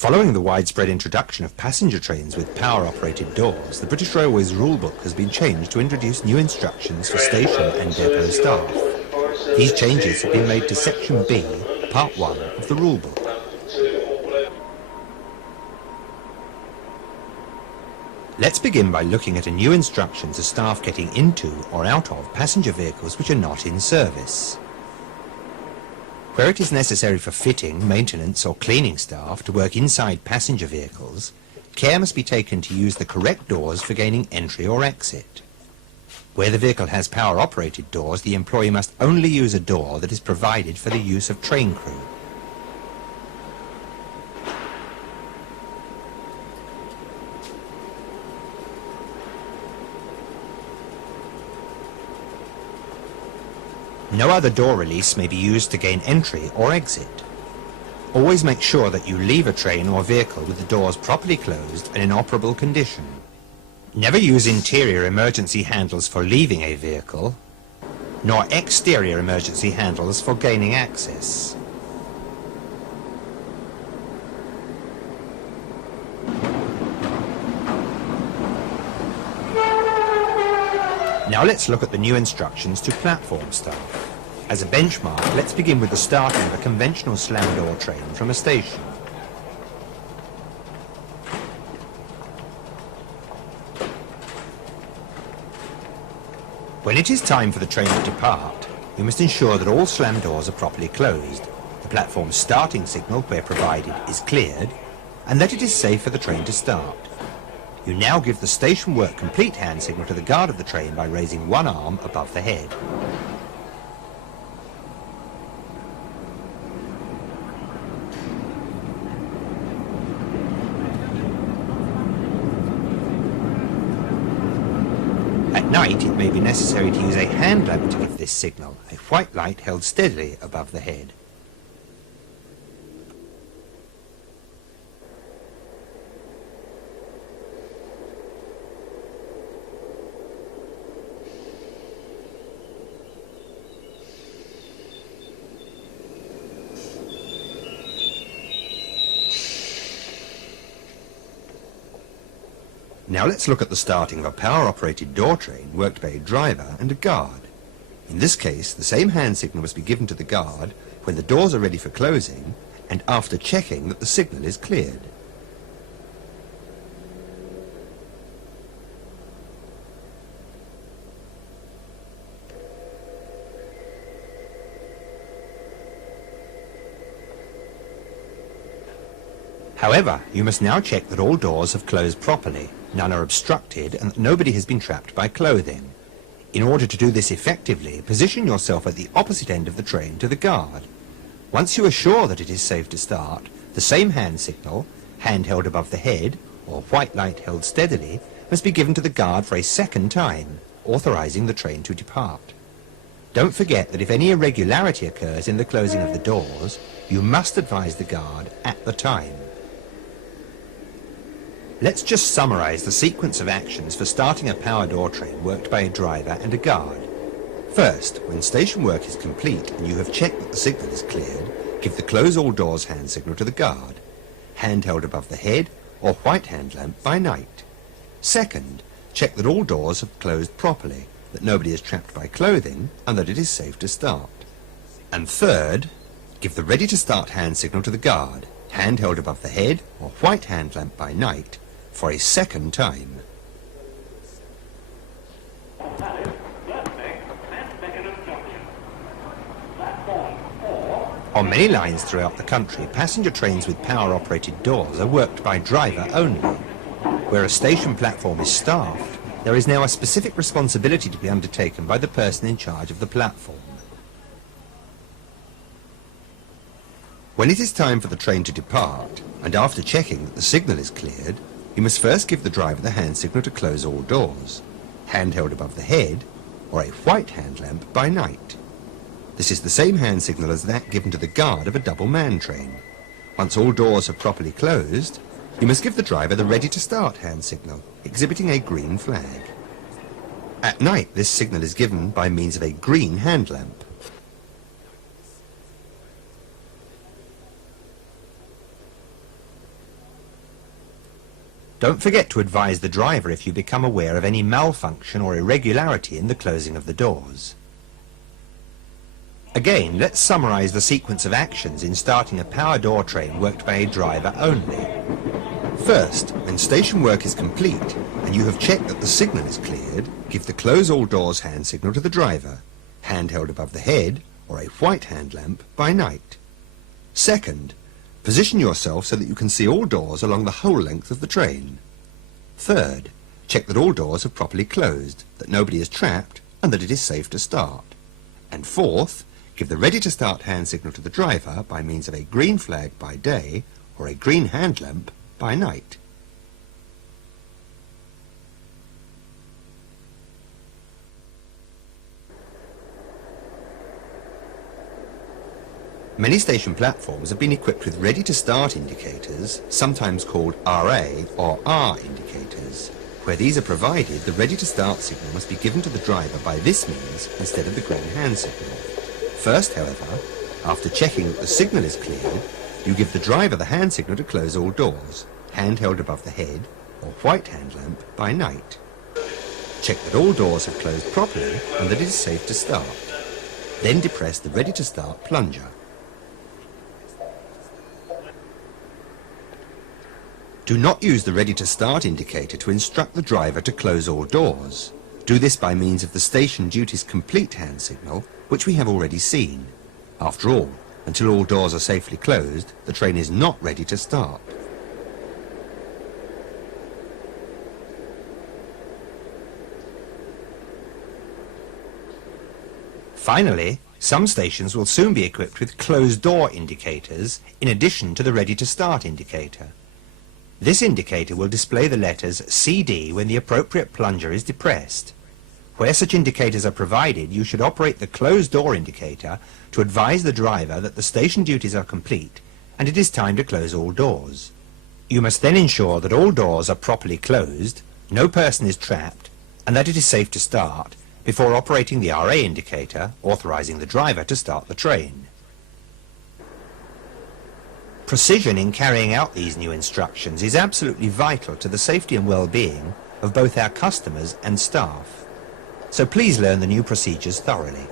Following the widespread introduction of passenger trains with power-operated doors, the British Railways rulebook has been changed to introduce new instructions for station and depot staff. These changes have been made to Section B, Part 1 of the rulebook. Let's begin by looking at a new instruction to staff getting into or out of passenger vehicles which are not in service. Where it is necessary for fitting, maintenance or cleaning staff to work inside passenger vehicles, care must be taken to use the correct doors for gaining entry or exit. Where the vehicle has power-operated doors, the employee must only use a door that is provided for the use of train crew. No other door release may be used to gain entry or exit. Always make sure that you leave a train or vehicle with the doors properly closed and in operable condition. Never use interior emergency handles for leaving a vehicle, nor exterior emergency handles for gaining access. Now let's look at the new instructions to platform staff. As a benchmark, let's begin with the starting of a conventional slam door train from a station. When it is time for the train to depart, you must ensure that all slam doors are properly closed, the platform's starting signal, where provided, is cleared, and that it is safe for the train to start. You now give the station work complete hand signal to the guard of the train by raising one arm above the head. At night, it may be necessary to use a hand lamp to give this signal, a white light held steadily above the head. Now let's look at the starting of a power-operated door train worked by a driver and a guard. In this case, the same hand signal must be given to the guard when the doors are ready for closing and after checking that the signal is cleared. However, you must now check that all doors have closed properly, none are obstructed, and that nobody has been trapped by clothing. In order to do this effectively, position yourself at the opposite end of the train to the guard. Once you are sure that it is safe to start, the same hand signal, hand held above the head, or white light held steadily, must be given to the guard for a second time, authorizing the train to depart. Don't forget that if any irregularity occurs in the closing of the doors, you must advise the guard at the time. Let's just summarize the sequence of actions for starting a power door train worked by a driver and a guard. First, when station work is complete and you have checked that the signal is cleared, give the close all doors hand signal to the guard, hand held above the head or white hand lamp by night. Second, check that all doors have closed properly, that nobody is trapped by clothing and that it is safe to start. And third, give the ready to start hand signal to the guard, hand held above the head or white hand lamp by night, for a second time. On many lines throughout the country, passenger trains with power-operated doors are worked by driver only. Where a station platform is staffed, there is now a specific responsibility to be undertaken by the person in charge of the platform. When it is time for the train to depart, and after checking that the signal is cleared, you must first give the driver the hand signal to close all doors, hand held above the head, or a white hand lamp by night. This is the same hand signal as that given to the guard of a double-man train. Once all doors are properly closed, you must give the driver the ready-to-start hand signal, exhibiting a green flag. At night, this signal is given by means of a green hand lamp. Don't forget to advise the driver if you become aware of any malfunction or irregularity in the closing of the doors. Again, let's summarise the sequence of actions in starting a power door train worked by a driver only. First, when station work is complete and you have checked that the signal is cleared, give the close all doors hand signal to the driver, hand held above the head or a white hand lamp by night. Second, position yourself so that you can see all doors along the whole length of the train. Third, check that all doors are properly closed, that nobody is trapped and that it is safe to start. And fourth, give the ready to start hand signal to the driver by means of a green flag by day or a green hand lamp by night. Many station platforms have been equipped with ready-to-start indicators, sometimes called RA or R indicators. Where these are provided, the ready-to-start signal must be given to the driver by this means instead of the green hand signal. First, however, after checking that the signal is cleared, you give the driver the hand signal to close all doors, hand held above the head or white hand lamp by night. Check that all doors have closed properly and that it is safe to start. Then depress the ready-to-start plunger. Do not use the ready-to-start indicator to instruct the driver to close all doors. Do this by means of the station duties complete hand signal, which we have already seen. After all, until all doors are safely closed, the train is not ready to start. Finally, some stations will soon be equipped with closed door indicators in addition to the ready-to-start indicator. This indicator will display the letters CD when the appropriate plunger is depressed. Where such indicators are provided, you should operate the closed door indicator to advise the driver that the station duties are complete and it is time to close all doors. You must then ensure that all doors are properly closed, no person is trapped, and that it is safe to start before operating the RA indicator, authorizing the driver to start the train. Precision in carrying out these new instructions is absolutely vital to the safety and well-being of both our customers and staff. So please learn the new procedures thoroughly.